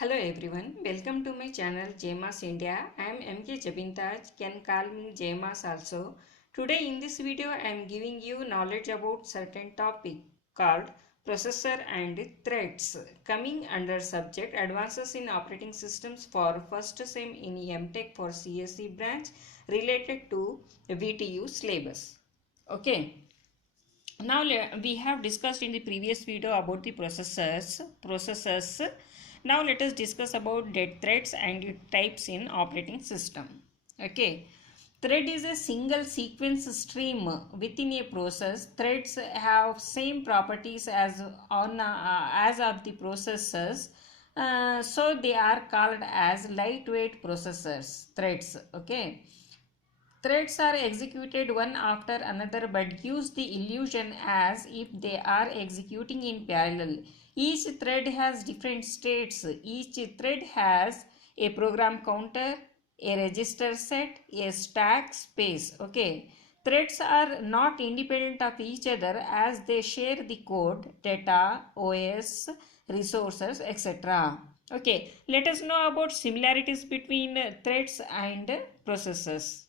Hello everyone, welcome to my channel JMAS India. I am m.k.jabeen, can call me JMAS also. Today in this video I am giving you knowledge about certain topic called processor and threads, coming under subject advances in operating systems for first sem in M.Tech for CSE branch related to VTU syllabus. Okay. Now we have discussed in the previous video about the processors. Now let us discuss about dead threads and its types in operating system. Okay, thread is a single sequence stream within a process. Threads have same properties as of the processors, so they are called as lightweight processors. Threads. Okay. Threads are executed one after another but gives the illusion as if they are executing in parallel. Each thread has different states. Each thread has a program counter, a register set, a stack space. Okay. Threads are not independent of each other as they share the code, data, OS, resources, etc. Okay. Let us know about similarities between threads and processes.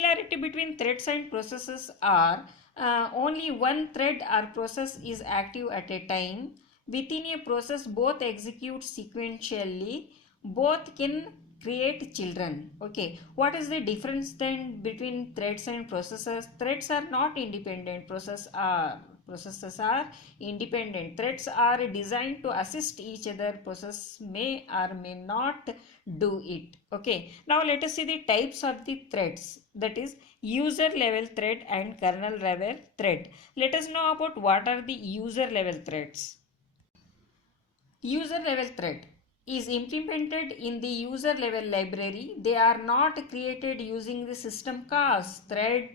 Similarity between threads and processes are only one thread or process is active at a time. Within a process, both execute sequentially. Both can create children. Okay, what is the difference then between threads and processes? Threads are not independent. Processes are independent. Threads are designed to assist each other. Process may or may not do it. Okay, now let us see the types of the threads, that is user level thread and kernel level thread. Let us know about what are the user level threads. User level thread is implemented in the user level library. They are not created using the system calls. Thread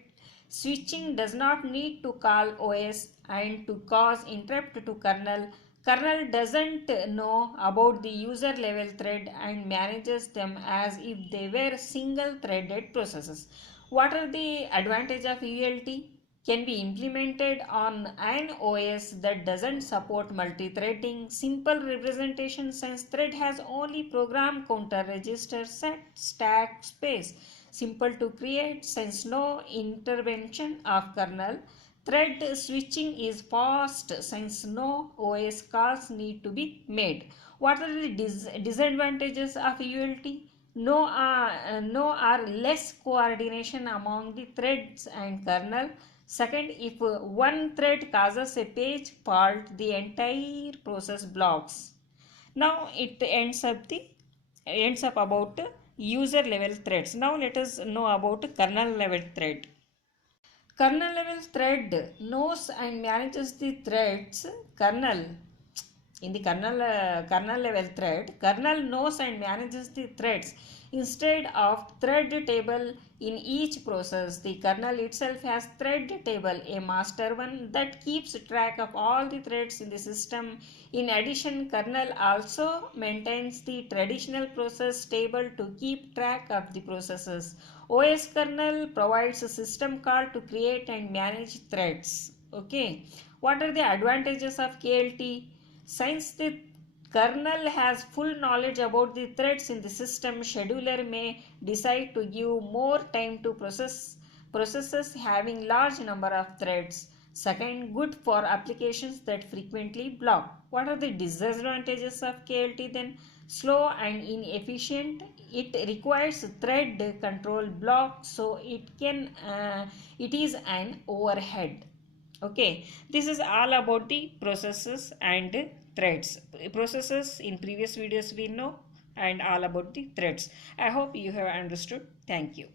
switching does not need to call OS and to cause interrupt to kernel. Kernel doesn't know about the user level thread and manages them as if they were single threaded processes. What are the advantages of ULT? Can be implemented on an OS that doesn't support multi-threading. Simple representation since thread has only program counter, register, set, stack, space. Simple to create since no intervention of kernel. Thread switching is fast since no OS calls need to be made. What are the disadvantages of ULT? No or less coordination among the threads and kernel. Second, if one thread causes a page fault, the entire process blocks. Now it ends up about user level threads. Now let us know about kernel level thread. Kernel level thread knows and manages the threads. Kernel level thread, kernel knows and manages the threads. Instead of thread table in each process, the kernel itself has thread table, a master one that keeps track of all the threads in the system. In addition, kernel also maintains the traditional process table to keep track of the processes. OS kernel provides a system call to create and manage threads. Okay, what are the advantages of KLT? Since the kernel has full knowledge about the threads in the system, scheduler may decide to give more time to processes having large number of threads. Second, good for applications that frequently block. What are the disadvantages of KLT then? Slow and inefficient. It requires thread control block, so it is an overhead. Okay, this is all about the processes and threads. Processes in previous videos we know, and all about the threads. I hope you have understood. Thank you.